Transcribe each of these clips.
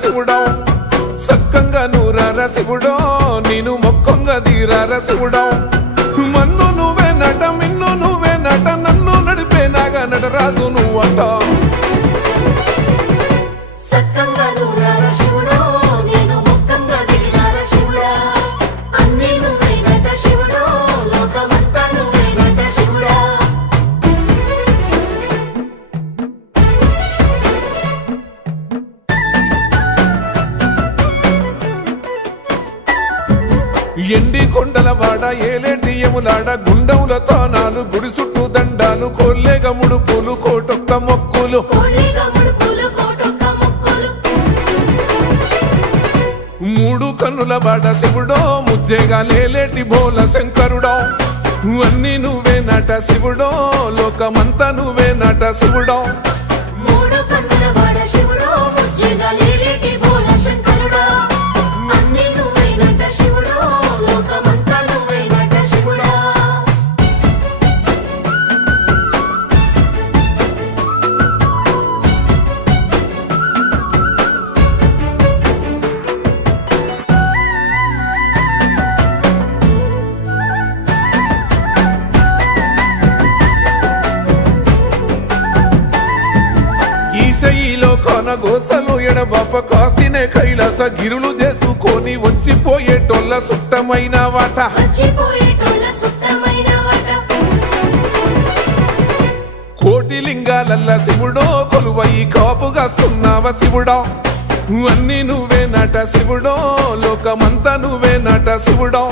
శివుడో సక్కంగా నూరార శివుడో నేను మొక్కంగా దీరార శివుడో మన్ను నువ్వే నట మిన్ను నువ్వే నట నన్ను నడిపే నాగా నటరాజు నువ్వట ఎండి కొండల వాడ ఏలేటి యములాడ గుండముల తానాలు గుడి చుట్టూ దండాలు కోల్లేగ ముడుపులు కోటొక్క మొక్కులు మూడు కన్నుల వాడ శివుడో ముజ్జేగా లేలేటి బోల శంకరుడో అన్ని నువ్వే నట శివుడో లోకమంతా నువ్వే నట శివుడో ఈశయిలో కొనగోసలు ఎడబాప కాసినే కైలాస గిరులు చేసుకొని వచ్చిపోయేటోళ్ళ సుట్టమైన వాట కోటి లింగాలల్ల శివుడో కొలువయి కాపుగాస్తున్నావ శివుడో అన్ని నువ్వే నట శివుడో లోకమంతా నువ్వే నట శివుడో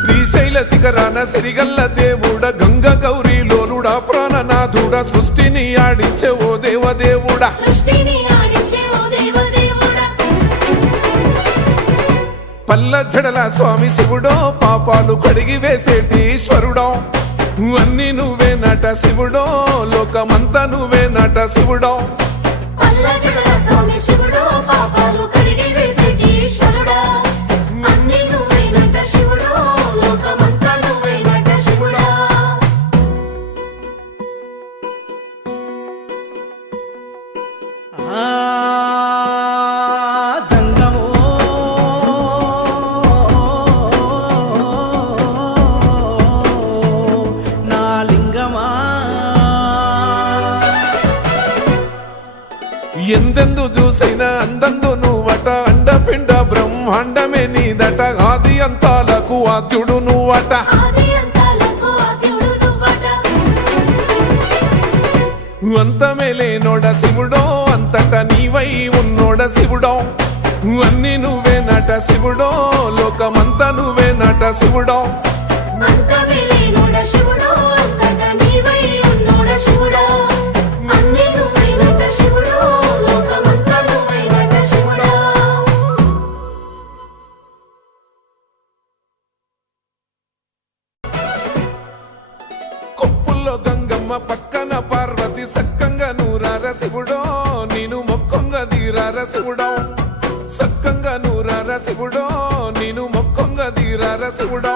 శ్రీశైల శిఖరాన సిరిగల్ల దేవుడ గంగ గౌరీ లోలుడా ప్రాణనాథుడ సృష్టిని ఆడించే ఓ దేవదేవుడా పల్ల జడల స్వామి శివుడో పాపాలు కడిగి వేసేటి ఈశ్వరుడో అన్ని నువ్వే నట శివుడో లోకమంతా నువ్వే నట శివుడో ఎందెందు చూసిన అందందు నువ్వట అండపిండ బ్రహ్మాండమే నీదట ఆది అంతాలకు ఆద్యుడు నువ్వట అంతమే లేనోడ శివుడో అంతట నీవై ఉన్నోడ శివుడో అన్ని నువ్వే నట శివుడో లోకమంతా నువ్వే నట శివుడో కొప్పుల్లో గంగమ్మ పక్కన పార్వతి సక్కంగా నూరార శివుడో నేను మొక్కంగా దీరార శివుడో సక్కంగా నూరార శివుడో నేను మొక్కంగా దీరార శివుడో